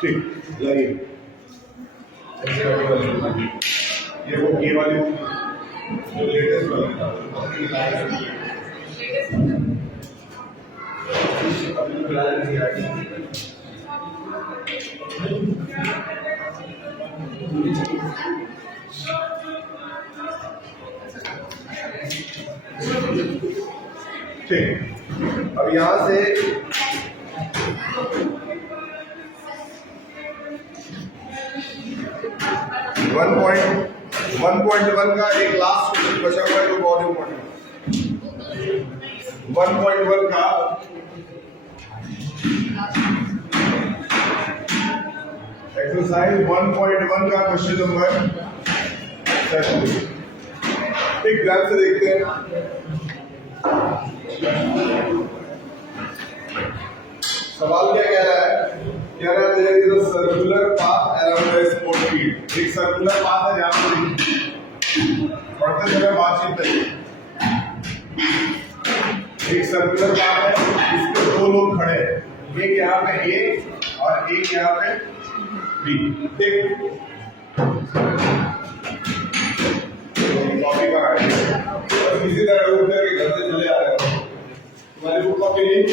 ठीक लाइए ये वो ये वाली जो लेटेस्ट ठीक। अब यहां से वन पॉइंट वन का एक लास्ट क्वेश्चन बचा हुआ है जो बहुत इंपॉर्टेंट 1.1 का एक्सरसाइज 1.1 का क्वेश्चन नंबर 7। एक ध्यान से देखते हैं। सवाल क्या कह रहा है? कह रहा है there is a circular path around the sport field। एक सर्कुलर पाथ है जहां पर पढ़ते समय बातचीत है। एक सर्कुलर पाथ है, इस पे दो लोग खड़े हैं, एक यहाँ पे ए और एक यहाँ पे बी। ठीक, कॉपी कहाँ है? इसी तरह उठ करके घर से चले आ रहे हो। तुम्हारी बुक कॉपी नहीं?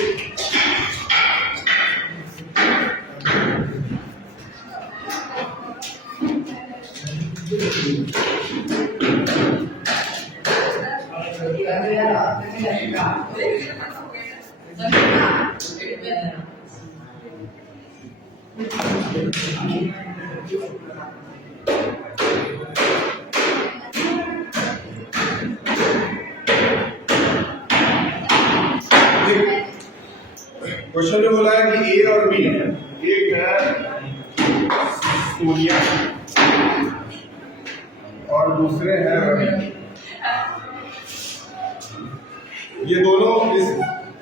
क्वेश्चन में बोला है कि ए और बी, एक है सूर्या और दूसरे हैं रवि। ये दोनों इस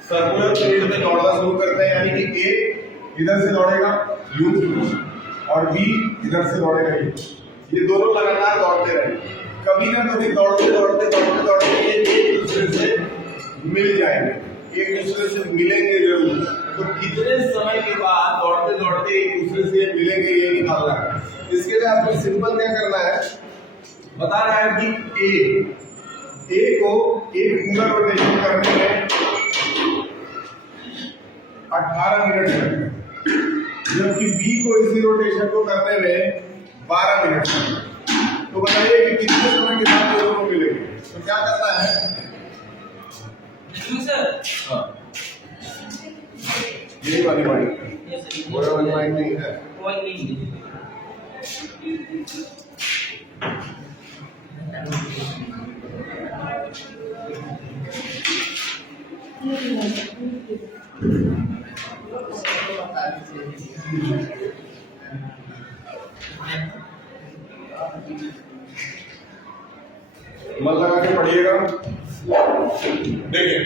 सर्कुलर फील्ड में दौड़ना शुरू करते हैं, यानी कि ए इधर से दौड़ेगा यू और बी इधर से दौड़ेगा यू। ये दोनों लगातार दौड़ते रहे, कभी ना कभी दौड़ते दौड़ते दौड़ते दौड़ते ये एक दूसरे से मिल जाएंगे, एक दूसरे से मिलेंगे जरूर। तो कितने समय के बाद दौड़ते दौड़ते एक दूसरे से मिलेंगे ये निकालना है। इसके लिए आपको सिंपल क्या करना है, बता रहा है कि ए को एक पूरा रोटेशन करने में 18 मिनट लगते हैं, जबकि बी को इसी रोटेशन को करने में 12 मिनट लगते हैं। तो बताइए कि कितने समय के बाद ये दोनों मिलेंगे? तो क्या करना है सर? हाँ, यही वाली पॉइंट पूरा वाली पॉइंट नहीं है। मन लगा के पढ़िएगा। देखिए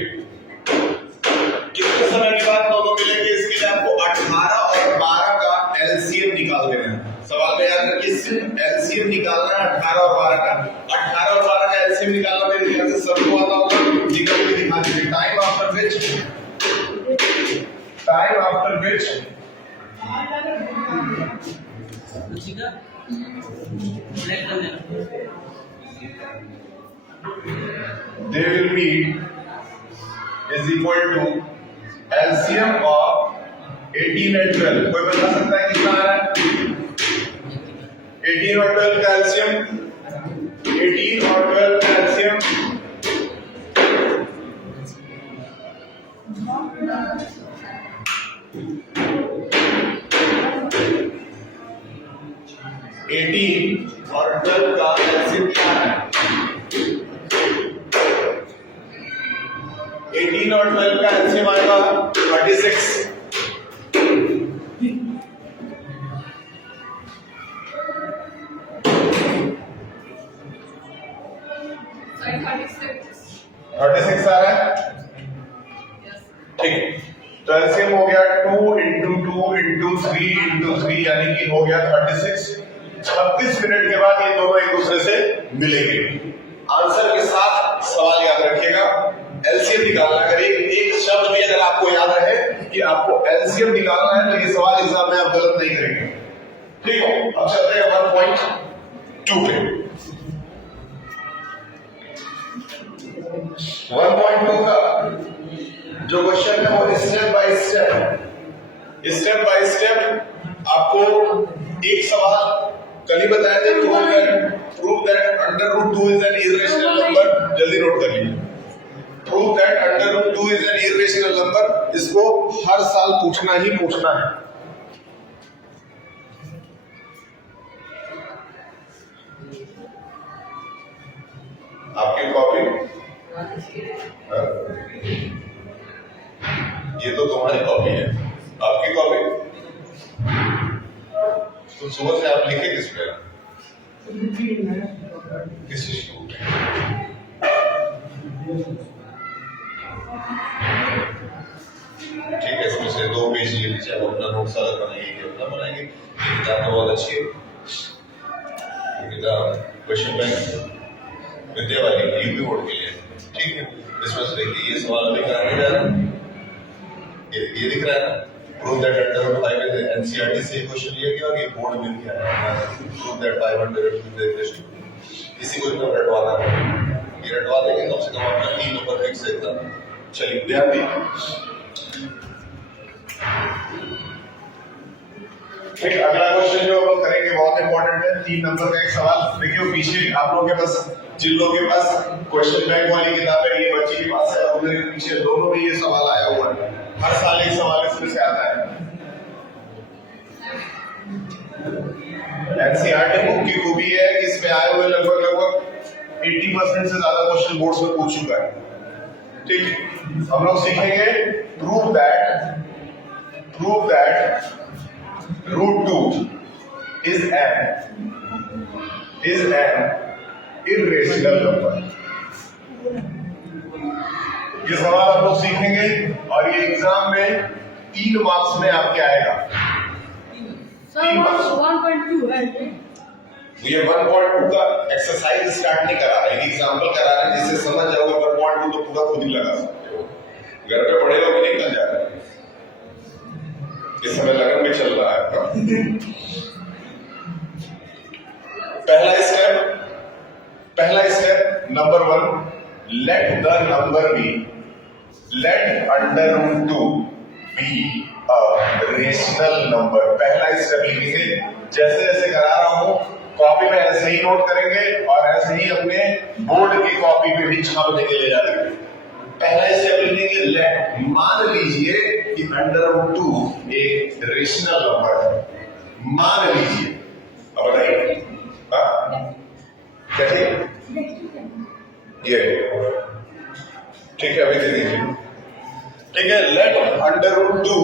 कितने समय के बाद दोनों मिलेंगे, इसके लिए आपको 18 और 12 का एलसीएम निकाल देना है। सवाल में याद रखिए एलसीएम निकालना है 18 और 12 का। 18 और 12 का एलसीएम निकालना मेरे ख्याल से सबको आता होगा। निकल के दिखा दीजिए। Time after which they will meet is equal to LCM of 18 and 12। कोई बता सकता है कितना आ रहा है? 18 और 12 का एलसीएम, 18 और 12 का एलसीएम 18 और 12 का एलसीएम क्या है? 18 और 12 का एलसीएम आएगा 36। आ रहा है। ठीक, तो एलसीएम हो गया 2 into 2 into 3 into 3 यानी कि हो गया 36। 36 मिनट के बाद ये दोनों एक दूसरे से मिलेंगे। आंसर के साथ सवाल याद रखिएगा। एलसीएम निकालना है। अगर एक शब्द भी अगर आपको याद रहे कि आपको एलसीएम निकालना है तो ये सवाल एग्जाम में आप गलत नहीं करेंगे। ठीक है, अब चलते हैं 1.2 पे। 1.2 का जो क्वेश्चन है वो स्टेप बाय स्टेप आपको एक सवाल कल ही बताया था, prove that under root 2 is an irrational number. जल्दी नोट कर लीजिए, prove that under root 2 is an irrational number. इसको हर साल पूछना ही पूछना है। आपकी कॉपी, ये तो तुम्हारी कॉपी है, आपकी कॉपी। तो सुबह से आप लिखे किस पे? किस चीज को? ठीक है, इसमें से 2 पेज ले लीजिए, आप अपना नोट्स अलग बनाएंगे, अपना बनाएंगे। किताब तो बहुत अच्छी है, किताब क्वेश्चन बैंक विद्या वाली यूपी बोर्ड के लिए। ठीक है, इसमें से देखिए ये सवाल अभी कराने जा रहे हैं। ये दिख रहा है ना, prove that under root 5 is NCERT से क्वेश्चन लिया गया और ये बोर्ड में भी आया है। Prove that 5 under root 2 is equal. इसी को एकदम रटवाना है, ये रटवा देंगे कम से कम अपना 3 नंबर फिक्स एकदम। चलिए ध्यान दीजिए। ठीक, अगला क्वेश्चन जो हम करेंगे बहुत इंपॉर्टेंट है। 3 नंबर का एक सवाल। देखिए पीछे आप लोगों के पास, जिन लोगों के पास क्वेश्चन बैंक वाली किताब है, ये बच्ची के पास है, उनके पीछे दोनों में ये सवाल आया हुआ है। हर साल एक सवाल इसमें से आता है। एनसीईआरटी बुक की खूबी है कि इसमें आए हुए लगभग 80% से ज्यादा क्वेश्चन बोर्ड्स में पूछ चुका है। ठीक, हम लोग सीखेंगे prove that root 2 is an irrational number। ये सवाल आप लोग सीखेंगे और ये एग्जाम में 3 मार्क्स में आपके आएगा। 3 मार्क्स 1.2 है। ये 1.2 का एक्सरसाइज स्टार्ट नहीं करा रहे, एग्जाम्पल करा रहे हैं, जिससे समझ जाओगे 1.2 तो पूरा खुद ही लगा सकते हो। घर पे पढ़ेगा कि नहीं कल जाकर। इस समय लगन में चल रहा है। पहला step number 1, let the number be, let under root 2 be a rational number. पहला स्टेप लिखेंगे, जैसे जैसे करा रहा हूं कॉपी में ऐसे ही नोट करेंगे और ऐसे ही अपने बोर्ड की कॉपी पे भी छापने के लिए जाएंगे। पहला स्टेप लिखेंगे लेट, मान लीजिए कि अंडर रूट 2 एक रेशनल नंबर है, मान लीजिए। अब बताइए कैसे? ये ठीक है, अभी दे दीजिए। ठीक है, let under root 2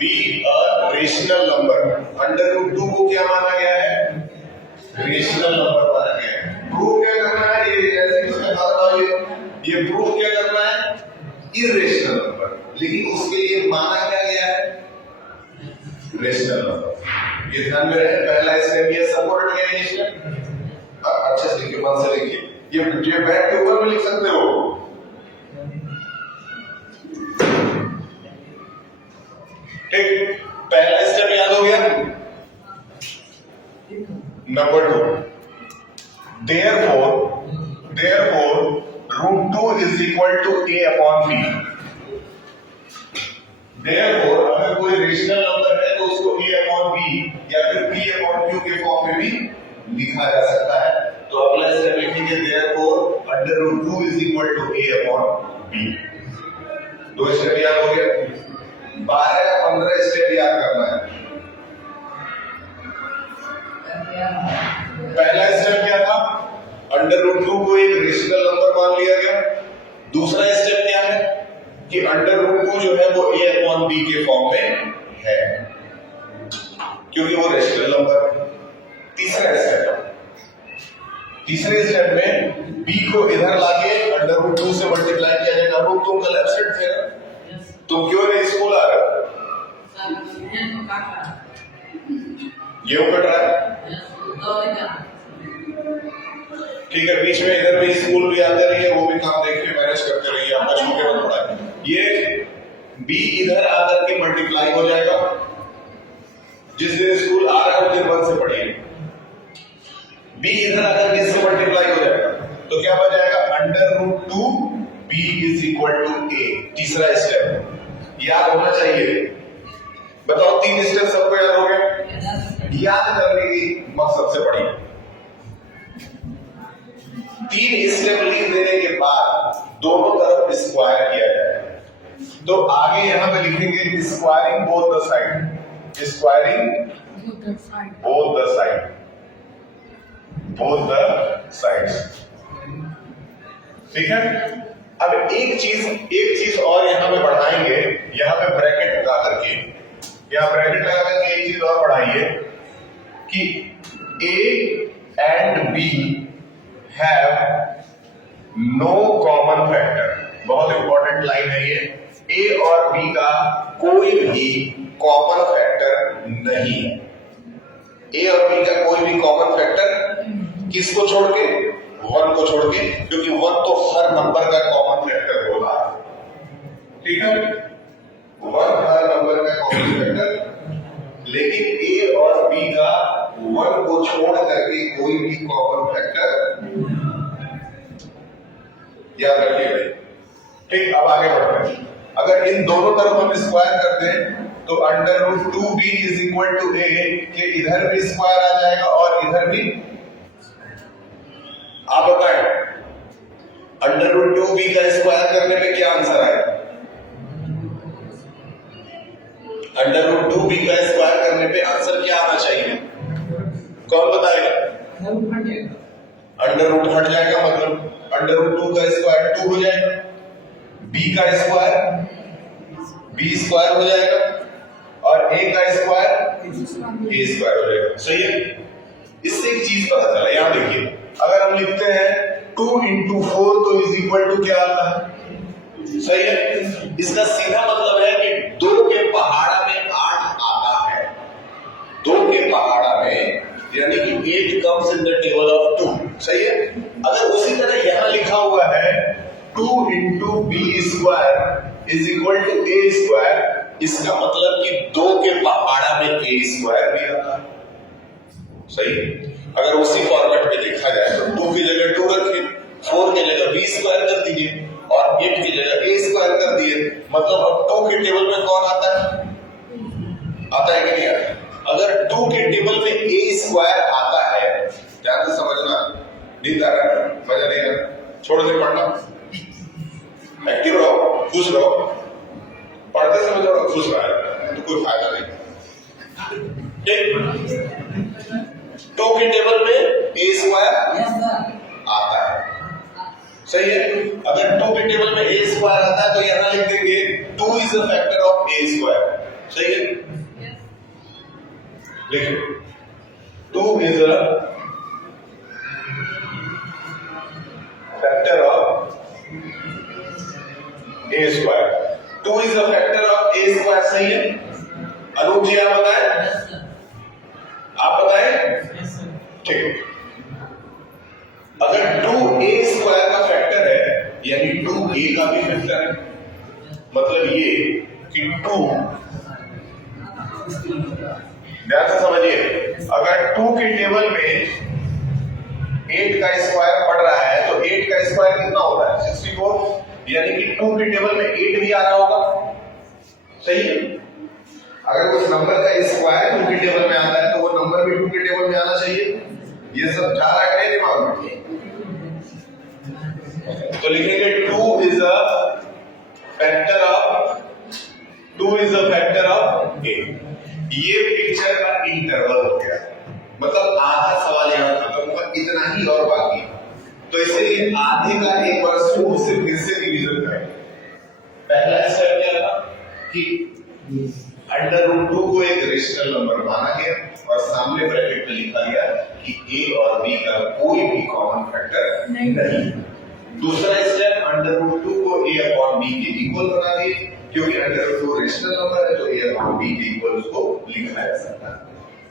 be a rational number. Under root 2 को क्या माना गया है? रेशनल नंबर माना गया है। प्रूव क्या करना है? ये प्रूव क्या करना है? Irrational number. लेकिन उसके लिए माना क्या गया है? Rational number. ये ध्यान में रहे। पहला स्टेप ये सपोर्ट गया इनिशियल। अच्छे से लिखिए, मन से लिखिए। ये बैठ के ऊपर में लिख सकते हो। ठीक, पहला स्टेप याद हो गया। Number 2, therefore root 2 is equal to a upon b। therefore अगर कोई रेशनल नंबर है तो उसको a upon b या फिर b upon q के फॉर्म में भी लिखा जा सकता है। तो अगला स्टेप लिखेंगे therefore under root 2 is equal to a upon b। 2 step याद हो गया। 12 या 15 स्टेप याद करना है। पहला स्टेप क्या था? अंडर रूट 2 को एक रेशनल नंबर मान लिया गया। दूसरा स्टेप क्या है कि अंडर रूट 2 जो है वो a अपॉन b के फॉर्म में है, क्योंकि वो रेशनल नंबर है। तीसरे स्टेप में b को इधर लाके अंडर रूट 2 से मल्टीप्लाई किया जाएगा। अब तुम कल एब्सेंट थे ना, तुम क्यों नहीं स्कूल आ रहे हो? गेहूं कट रहा है। ठीक है, बीच में इधर भी स्कूल भी आते रहिए, वो भी काम देख के मैनेज करते रहिए, आप बच्चों के मत पढ़ाए। ये b इधर आकर के मल्टीप्लाई हो जाएगा, जिस दिन स्कूल आ रहा है उस दिन 1 से पढ़िए, b इधर आकर के इससे मल्टीप्लाई हो जाएगा, तो क्या बच जाएगा √2 b is equal to a। तीसरा स्टेप याद होना चाहिए, बताओ 3 स्टेप सबको याद हो गए? याद करने की मकसद से पढ़िए। 3 स्टेप लिख देने के बाद दोनों तरफ स्क्वायर किया जाएगा, तो आगे यहां पे लिखेंगे squaring both the side, squaring both the side, both the sides. ठीक है, अब एक चीज और यहां पे बढ़ाएंगे, यहां पे ब्रैकेट लगा करके, यहां ब्रैकेट लगा करके एक चीज और बढ़ाइए कि a and b have no common factor. बहुत इंपॉर्टेंट लाइन है ये, a और b का कोई भी कॉमन फैक्टर नहीं है। a और b का कोई भी कॉमन फैक्टर किसको छोड़ के? 1 को छोड़ के, क्योंकि 1 तो हर नंबर का कॉमन फैक्टर होगा। ठीक है, 1 हर नंबर का कॉमन फैक्टर, लेकिन a और b का 1 को छोड़ करके कोई भी कॉमन फैक्टर याद रखिए भाई। ठीक, अब आगे बढ़ते हैं। अगर इन दोनों तरफ हम स्क्वायर करते हैं तो √2b is equal to a के इधर भी स्क्वायर आ जाएगा और इधर भी। आप बताएं √2b का स्क्वायर करने पे क्या आंसर आएगा? √2b का स्क्वायर करने पे आंसर क्या आना चाहिए? कौन बताएगा? अंडर रूट हट जाएगा, मतलब √2 का स्क्वायर 2 हो जाएगा, b का स्क्वायर b स्क्वायर हो जाएगा और a का स्क्वायर a स्क्वायर हो जाएगा। सही है, इससे एक चीज पता चला, यहां देखिए, अगर हम लिखते हैं 2 × 4 तो इज इक्वल टू क्या आता है? सही है, इसका सीधा मतलब है कि 2 के पहाड़ा में 8 आता है, 2 के पहाड़ा में, यानी कि 8 comes in the table of 2। सही है, अगर उसी तरह यहां लिखा हुआ है 2 × b square is equal to a square, इसका मतलब कि 2 के पहाड़ा में a स्क्वायर भी आता है। सही, अगर उसी फॉर्मेट में देखा जाए तो 2 की जगह 2 रखिए, 4 की जगह b स्क्वायर कर दीजिए और 8 की जगह a स्क्वायर कर दिए, मतलब अब 2 के टेबल में कौन आता है? आता है कि नहीं आता? अगर 2 के टेबल में a स्क्वायर आता है, ध्यान से समझना, नींद आ रहा है, मजा नहीं आ रहा, छोड़ दे पढ़ना, एक्टिव रहो, खुश रहो, पढ़ते समय थोड़ा खुश रहा तो कोई फायदा नहीं। ठीक, 2 के टेबल में a स्क्वायर आता है। सही है, अगर 2 के टेबल में a स्क्वायर आता है तो यहां लिख देंगे 2 is a factor of a square. सही है, देखिए 2 is a factor of a square, 2 is a factor of a square. सही है, अनूप जी आप बताएं, आप बताएं। ठीक, अगर 2a स्क्वायर का फैक्टर है यानी 2a का भी फैक्टर है, मतलब ये कि 2, ध्यान से समझिए, अगर 2 के टेबल में 8 का स्क्वायर पड़ रहा है तो 8 का स्क्वायर कितना होता है? 64, यानी कि 2 के टेबल में 8 भी आ रहा होगा। सही है, अगर उस नंबर का स्क्वायर 2 के टेबल में आता है तो वो नंबर भी 2 के टेबल में आना चाहिए। ये सब जा रहा है नहीं दिमाग में? तो लिखेंगे 2 is a factor of a। ये पिक्चर का इंटरवल हो गया, मतलब आधा सवाल यहां खत्म हुआ, इतना ही और बाकी। तो इसलिए आधे का एक बार शुरू से फिर से रिवीजन करें। पहला स्टेप क्या था कि √2 को एक रेशनल नंबर माना गया और सामने ब्रैकेट में लिखा गया कि a और b का कोई भी कॉमन फैक्टर नहीं। दूसरा स्टेप √2 को a/b के इक्वल बना दिए, क्योंकि √2 रेशनल नंबर है तो a/b के इक्वल उसको लिखा जा सकता है।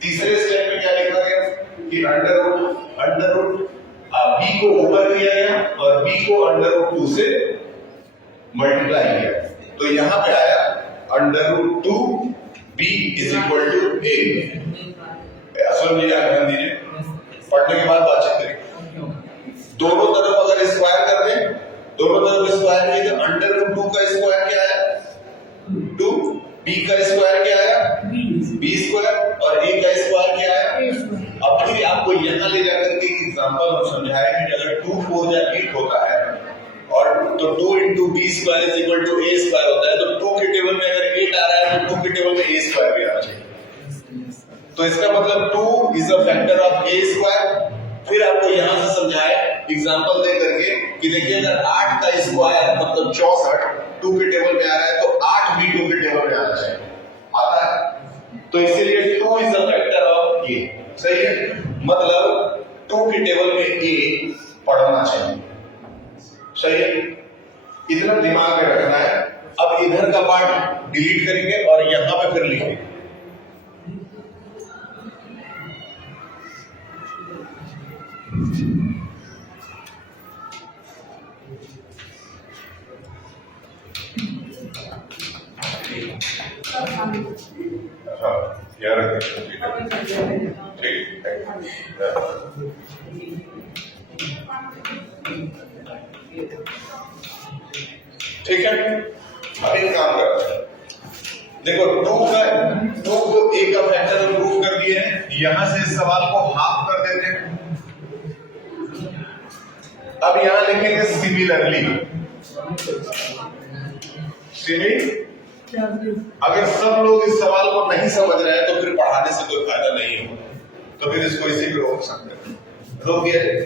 तीसरे स्टेप में क्या लिखा गया कि √2 बी को ऊपर लिया गया और बी को √2 से मल्टीप्लाई किया, तो यहां पे आया √2 b इज इक्वल टू ए। समझिए, ध्यान दीजिए, पढ़ने के बाद बातचीत करेंगे। दोनों तरफ अगर स्क्वायर कर दें, दोनों तरफ स्क्वायर किए तो √2 का स्क्वायर क्या आया 2, b का स्क्वायर क्या आया b स्क्वायर और a का स्क्वायर क्या आया। अब फिर आपको यहाँ ले जाकर के एग्जांपल हम समझाया कि अगर 2 4 या 8 होता है और तो 2 × b square is equal to a square होता है, तो 2 के टेबल में अगर 8 आ रहा है तो 2 के टेबल में a स्क्वायर भी आना चाहिए। तो इसका मतलब 2 is a factor of a square. फिर आपको यहां से समझाए एग्जांपल दे करके कि देखिए अगर 8 का स्क्वायर मतलब 64 2 के टेबल में आ रहा है तो 8 भी 2 के टेबल में आना चाहिए, आता है। तो इसीलिए 2 is a factor of a, सही है, मतलब 2 के टेबल में a पढ़ना चाहिए, सही है। इतना दिमाग में रखना है। अब इधर का पार्ट डिलीट करेंगे और यहां पे फिर लिखेंगे। हाँ, याद रखें, ठीक है। अब एक काम करते हैं, देखो 2 को a का फैक्टर प्रूव कर दिए हैं, यहां से इस सवाल को हाफ कर देते हैं। अब यहां लिखेंगे सिमिलरली। अगर सब लोग इस सवाल को नहीं समझ रहे हैं तो फिर पढ़ाने से कोई फायदा नहीं होगा, तो फिर इसको इसी पे रोक सकते हैं, रोक दिया जाए।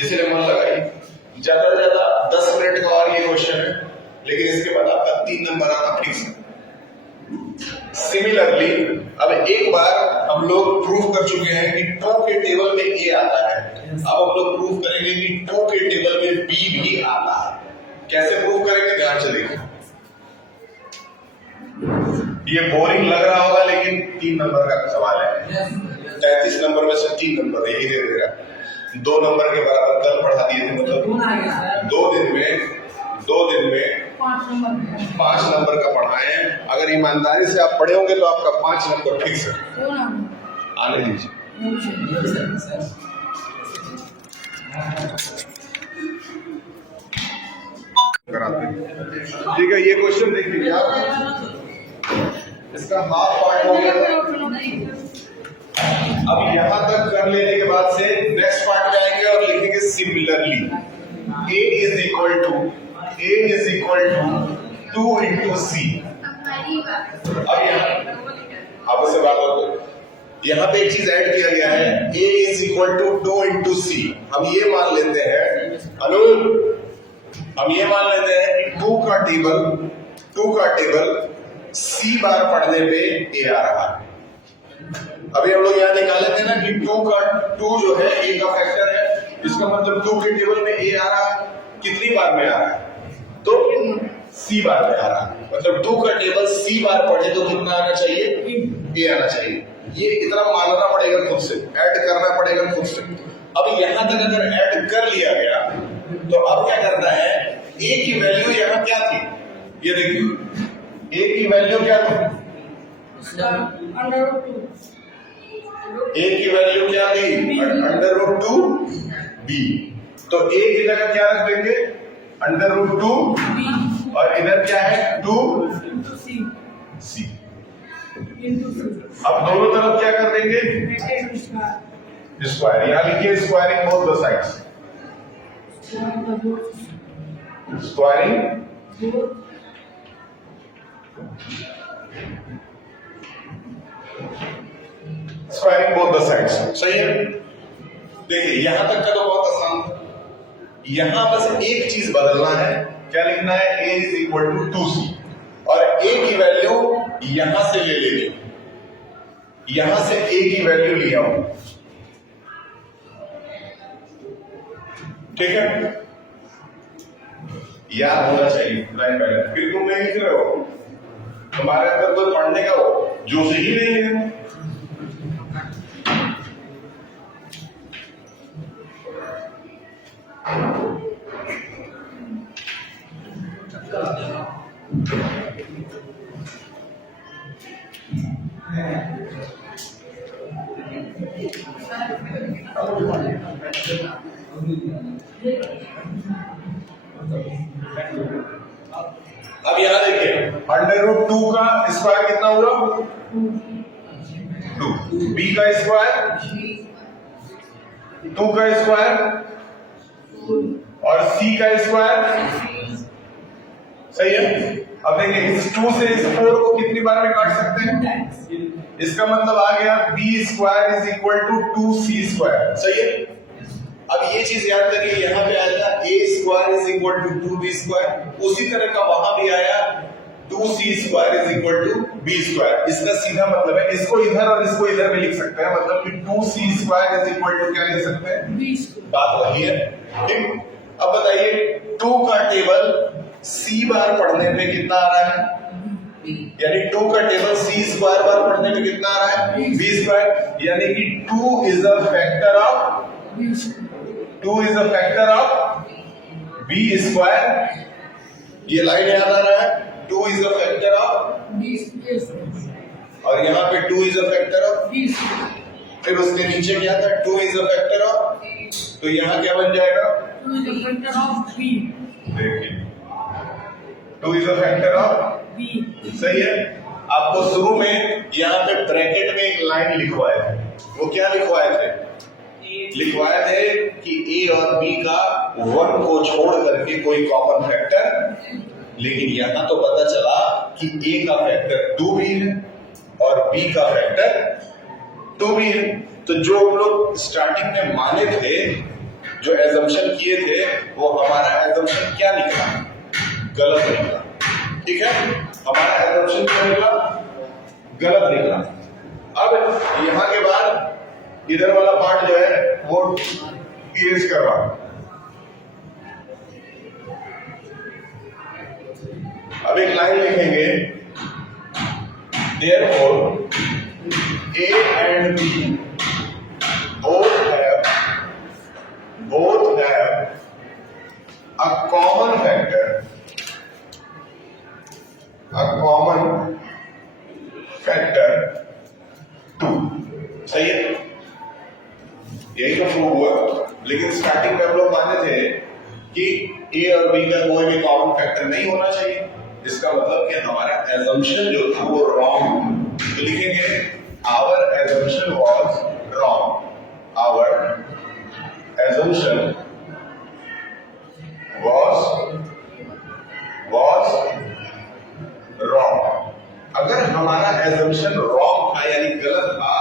इसलिए मन लगाइए, ज्यादा से ज्यादा 10 मिनट का और ये क्वेश्चन है, लेकिन इसके बाद आपका 3 नंबर आना फिक्स है। सिमिलरली अब एक बार हम लोग प्रूफ कर चुके हैं कि 2 के टेबल में a आता है, अब हम लोग प्रूफ करेंगे कि 2 के टेबल में b भी आता है। कैसे प्रूफ करेंगे, ध्यान से देखिए। ये बोरिंग लग रहा होगा लेकिन 3 नंबर का सवाल है। 33 नंबर में से 3 नंबर यही दे देगा। 2 नंबर के बराबर कल पढ़ा दिए थे, मतलब 2 दिन में 5 नंबर का पढ़ाए हैं। अगर ईमानदारी से आप पढ़े होंगे तो आपका 5 नंबर फिक्स है। आने दीजिए। ठीक है, ये क्वेश्चन देख लीजिए आप, इसका हाफ पार्ट हो गया। अब यहां तक कर लेने के बाद से नेक्स्ट पार्ट में आएंगे और लिखेंगे similarly a is equal to 2 × c। अब यहाँ आपस से बात होती, यहाँ पे एक चीज ऐड किया गया है, a is equal to 2 × c। हम ये मान लेते हैं, हम ये मान लेते हैं कि 2 का टेबल c बार पढ़ने पे a आ रहा है। अभी हम लोग यहाँ निकाले थे ना कि 2 जो है a का फैक्टर है, इसका मतलब 2 के टेबल में a आ रहा है, कितनी बार में आ रहा है, तो c बार में आ रहा है। मतलब 2 का टेबल c बार पढ़े तो कितना आना चाहिए, a आना चाहिए। ये इतना मानना पड़ेगा खुद से, ऐड करना पड़ेगा खुद से। अब यहां तक अगर ऐड कर लिया गया तो अब क्या करना है, a की वैल्यू यहाँ क्या थी, ये देखिए a की वैल्यू क्या थी, a की वैल्यू क्या थी, √2b। तो a की जगह क्या रख देंगे, √2b, और इधर क्या है 2c। अब दोनों तरफ क्या कर देंगे, स्क्वायर। यहां लिखिए squaring both the sides, squaring both the sides, सही है। देखिए यहां तक का तो बहुत आसान था, यहां बस एक चीज बदलना है, क्या लिखना है, a is equal to 2c, और a की वैल्यू यहां से ले लेनी, यहां से a की वैल्यू लिया हूं, ठीक है। याद होना चाहिए, फिर तुम नहीं लिख रहे हो, तुम्हारे अंदर कोई पढ़ने का हो जोश ही नहीं है। अब यहां देखिए √2 का स्क्वायर कितना हुआ 2, b का स्क्वायर 2 का स्क्वायर और c का स्क्वायर सही है। अब देखिए इस 2 से इस 4 को कितनी बार में काट सकते हैं, इसका मतलब आ गया b square is equal to 2c square सही है। अब ये चीज याद करिए यहाँ पे आया था a square is equal to 2b square, उसी तरह का वहां भी आया 2c square is equal to b square. इसका सीधा मतलब है इसको इधर और इसको इधर भी लिख सकते हैं, मतलब कि 2c square is equal to क्या लिख सकते हैं b स्क्वायर। बात वही है ठीक। अब बताइए 2 का टेबल c बार पढ़ने पे कितना आ रहा है, यानी 2 का टेबल c स्क्वायर बार पढ़ने पे कितना आ रहा है b स्क्वायर, यानी कि 2 is a factor of b square. ये लाइन याद आ रहा है 2 is a factor of b और यहाँ पे 2 is a factor of b, फिर उसके नीचे क्या था 2 इज अ फैक्टर ऑफ, तो यहाँ क्या बन जाएगा 2 is a factor of b। देखिए 2 is a factor of b सही है। आपको शुरू में यहाँ पे ब्रैकेट में एक लाइन लिखवाए थे, वो क्या लिखवाए थे, लिखवाए थे कि a और b का 1 को छोड़ करके कोई कॉमन फैक्टर, लेकिन यहाँ तो पता चला कि a का फैक्टर 2 भी है और b का फैक्टर 2 भी है। तो जो हम लोग स्टार्टिंग में माने थे, जो एजम्पशन किए थे, वो हमारा एजम्पशन क्या निकला, गलत निकला ठीक है। हमारा एजम्पशन क्या निकला, गलत निकला। अब यहाँ के बाद इधर वाला पार्ट जो है वो इरेज कर रहा हूं। अब एक लाइन लिखेंगे therefore a and b both have a common factor 2 सही है। यही तो प्रूव हुआ, लेकिन स्टार्टिंग में हम लोग माने थे कि a और b का कोई भी कॉमन फैक्टर नहीं होना चाहिए। इसका मतलब कि हमारा एजम्पशन जो था वो रॉन्ग, तो लिखेंगे our assumption was wrong, our assumption was wrong. अगर हमारा एजम्पशन रॉन्ग था यानी गलत था,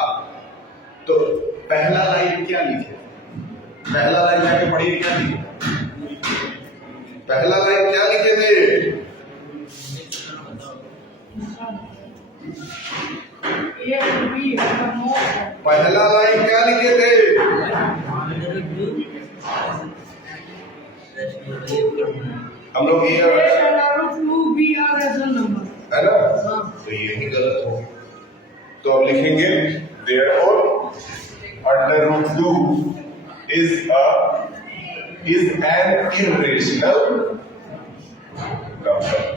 तो पहला लाइन क्या लिखे, पहला लाइन जाके पढ़िए क्या लिखे, पहला लाइन क्या लिखे थे, पहला लाइन क्या लिखे थे, हम लोग ये है ना, तो ये भी गलत हो। तो अब लिखेंगे therefore √2 is an irrational number।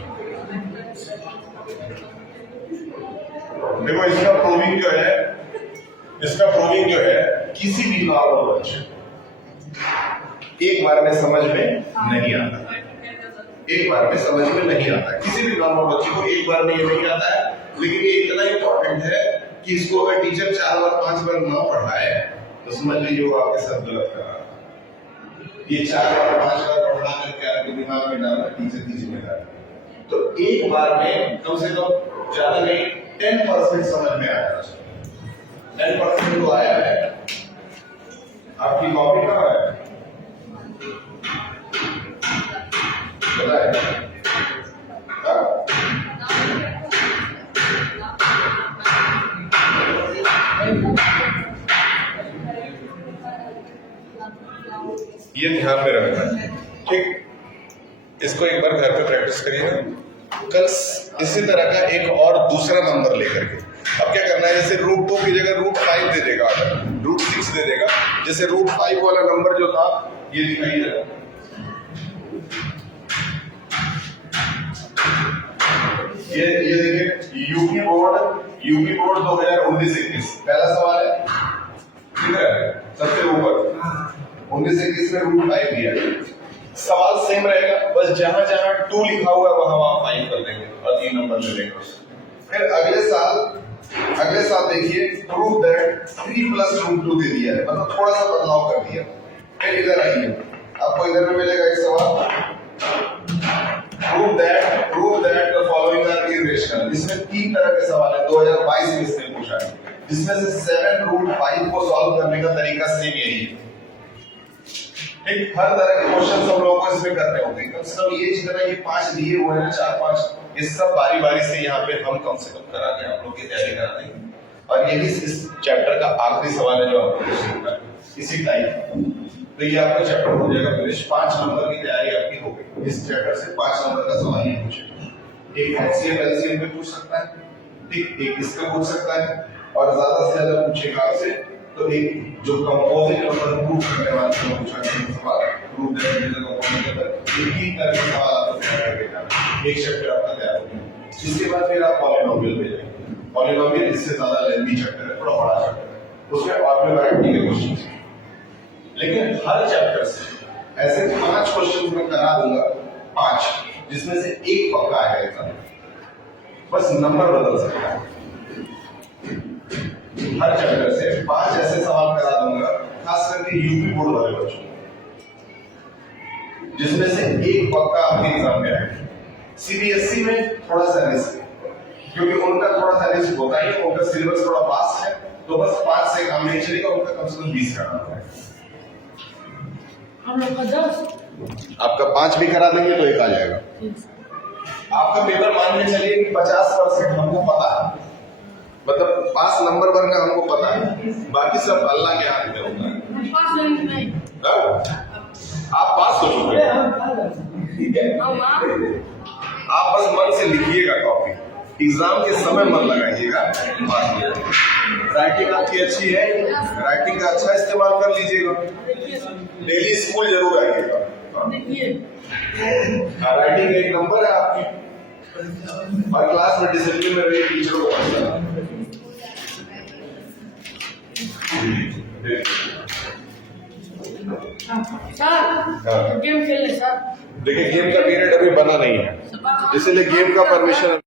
देखो इसका प्रूविंग जो है किसी भी नॉर्मल बच्चे एक बार में समझ में नहीं आता, एक बार में समझ में नहीं आता, किसी भी नॉर्मल बच्चे को एक बार में ये नहीं आता है। लेकिन ये इतना इंपॉर्टेंट है कि इसको अगर टीचर 4 बार 5 बार ना पढ़ाए तो समझ लीजिए वो आपके साथ गलत कर रहा है। ये 4 बार 5 बार पढ़ा करके आपके दिमाग में डालना टीचर की जिम्मेदारी। तो एक बार में कम से कम ज्यादा नहीं 10% समझ में आया, 10% तो आया है। आपकी कॉपी कहाँ है, बताए ये ध्यान में रखना ठीक। इसको एक बार घर पे प्रैक्टिस करिएगा, कल इसी तरह का एक और दूसरा नंबर लेकर के। अब क्या करना है, जैसे √2 की जगह √5 दे देगा, √6 दे देगा, जैसे √5 वाला नंबर जो था ये दिखाइए, ये देखिए यूपी बोर्ड 2019-21 पहला सवाल है, ठीक है, सबसे ऊपर 19 में रूट 5 दिया है। सवाल सेम रहेगा, बस जहां जहां 2 लिखा हुआ है वहां वहां 5 कर देंगे और 3 नंबर ले लेंगे उसको। फिर अगले साल देखिए प्रूव दैट 3 प्लस रूट 2 दे दिया है, मतलब थोड़ा सा बदलाव कर दिया। फिर इधर आइए, आपको इधर में मिलेगा एक सवाल, prove that the following are irrational. इसमें 3 तरह के सवाल है, 2022 में इसने पूछा है, जिसमें से 7 रूट 5 को सॉल्व करने का तरीका सेम यही है। ठीक, हर तरह के क्वेश्चन हम लोगों को इसमें करने होंगे। कम से कम ये जितना ये 5 दिए हुए हैं 4-5, ये सब बारी बारी से यहाँ पे हम कम से कम करा के आप लोग की तैयारी करा देंगे। और यही इस चैप्टर का आखिरी सवाल है जो आपको सीखना है इसी टाइम। तो ये आपका चैप्टर हो जाएगा फिनिश, 5 नंबर की तैयारी आपकी हो गई। इस चैप्टर से 5 नंबर का सवाल ये पूछेगा। एक HCF LCM में पूछ सकता है, ठीक, एक इसका पूछ सकता है, और ज्यादा से ज्यादा पूछेगा आपसे तो एक जो कंपोजिट नंबर प्रूव करने वाले को पूछा जाएगा सवाल, prove that it is a composite number. ये 3 तरह के सवाल आपको तैयार करके जाना, एक चैप्टर आपका तैयार हो गया। इसके बाद फिर आप पॉलिनोमियल पे जाएंगे। पॉलिनोमियल इससे ज्यादा लेंथी चैप्टर है, थोड़ा बड़ा चैप्टर है, उसमें और भी वैरायटी के क्वेश्चंस हैं। लेकिन हर चैप्टर से ऐसे 5 क्वेश्चन मैं करा दूंगा, 5, जिसमें से एक पक्का आएगा एग्जाम, बस नंबर बदल सकता है। हर चैप्टर से 5 ऐसे सवाल करा दूंगा, खास करके यूपी बोर्ड वाले बच्चों, जिसमें से एक पक्का आपके एग्जाम में आएगा। CBSE में थोड़ा सा रिस्क है, क्योंकि उनका थोड़ा सा रिस्क होता है, उनका सिलेबस थोड़ा फास्ट है, तो बस 5 से काम नहीं चलेगा, उनका कम से कम 20 करना है। हम लोग का 10। आपका 5 भी करा देंगे तो एक आ जाएगा। आपका पेपर मान के चलिए कि 50% हमको पता है, मतलब पास नंबर वन का हमको पता है, बाकी सब अल्लाह के हाथ में होता है। पास नहीं। आप पास हो चुके हैं, ठीक है, आप बस मन से लिखिएगा कॉपी, एग्जाम के समय मन लगाइएगा। राइटिंग आपकी अच्छी है, राइटिंग का अच्छा इस्तेमाल कर लीजिएगा, डेली स्कूल जरूर आइएगा। राइटिंग एक नंबर है आपकी, और क्लास में डिसिप्लिन में रहिए, टीचर को पढ़ना। सर गेम खेलने सर। देखिए गेम का पीरियड अभी बना नहीं है, इसीलिए गेम का परमिशन